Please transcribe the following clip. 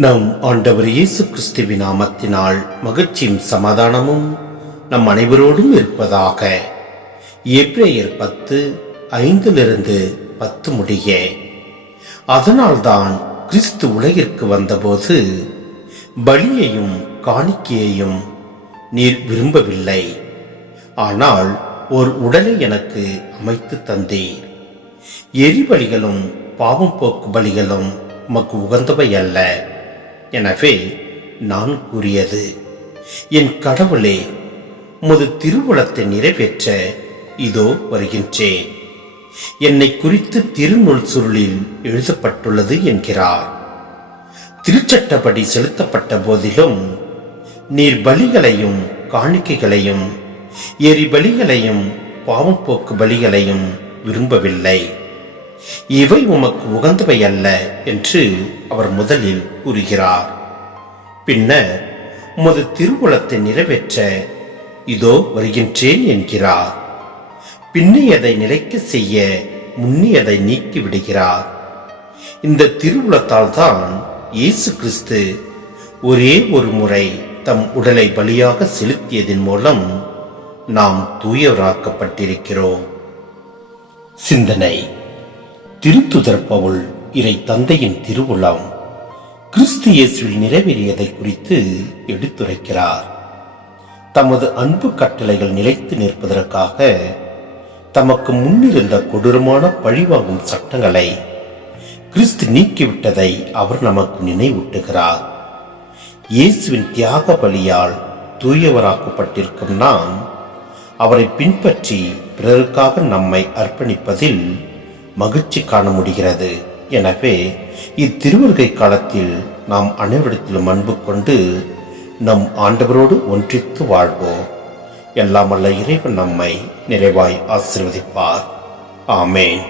நம் ஆண்டவர் இயேசு கிறிஸ்துவின் நாமத்தினால் மகிழ்ச்சியும் சமாதானமும் நம் அனைவரோடும் இருப்பதாக. எபிரேயர் 10:5-10 முடிய. அதனால்தான் கிறிஸ்து உலகிற்கு வந்தபோது பலியையும் காணிக்கையையும் நீர் விரும்பவில்லை, ஆனால் ஒரு உடலை எனக்கு அமைத்து தந்தீர். எரிபலிகளும் பாவம் போக்கு பலிகளும் உமக்கு உகந்தவை அல்ல. எனவே நான் கூறியது, என் கடவுளே, உமது திருவுளத்தை நிறைவேற்ற இதோ வருகின்றேன். என்னை குறித்து திருநூல் சுருளில் எழுதப்பட்டுள்ளது என்கிறார். திருச்சட்டப்படி செலுத்தப்பட்ட போதிலும் நீர் பலிகளையும் காணிக்கைகளையும் எரிபலிகளையும் பாவம் போக்கு பலிகளையும் விரும்பவில்லை. இவை உமக்கு உகந்தவை அல்ல என்று அவர் முதலில் கூறுகிறார். பின்னர் உமது திருவுளத்தை நிறைவேற்ற இதோ வருகின்றேன் என்கிறார். பின்னியதை நிலைக்க செய்ய முன்னியதை நீக்கி விடுகிறார். இந்த திருவுளத்தால் தான் இயேசு கிறிஸ்து ஒரே ஒரு முறை தம் உடலை பலியாக செலுத்தியதன் மூலம் நாம் தூயவராக்கப்பட்டிருக்கிறோம். சிந்தனை. திருத்துதர் பவுல் இறை தந்தையின் திருவுளம் கிறிஸ்து இயேசுவில் நிறைவேறியதை குறித்து எடுத்துரைக்கிறார். தமது அன்பு கட்டளைகள் நிலைத்து நிற்பதற்காக தமக்கு முன்னிருந்த கொடூரமான பழிவாங்கும் சட்டங்களை கிறிஸ்து நீக்கிவிட்டதை அவர் நமக்கு நினைவூட்டுகிறார். இயேசுவின் தியாக பலியால் தூயவராக்கப்பட்டிருக்கும் நாம் அவரை பின்பற்றி பிறருக்காக நம்மை அர்ப்பணிப்பதில் மகிழ்ச்சி காண முடிகிறது. எனவே இத்திருவருகை காலத்தில் நாம் அனைவரிடத்திலும் அன்பு கொண்டு நம் ஆண்டவரோடு ஒன்றித்து வாழ்வோம். எல்லாம் வல்ல இறைவன் நம்மை நிறைவாய் ஆசீர்வதிப்பார். ஆமேன்.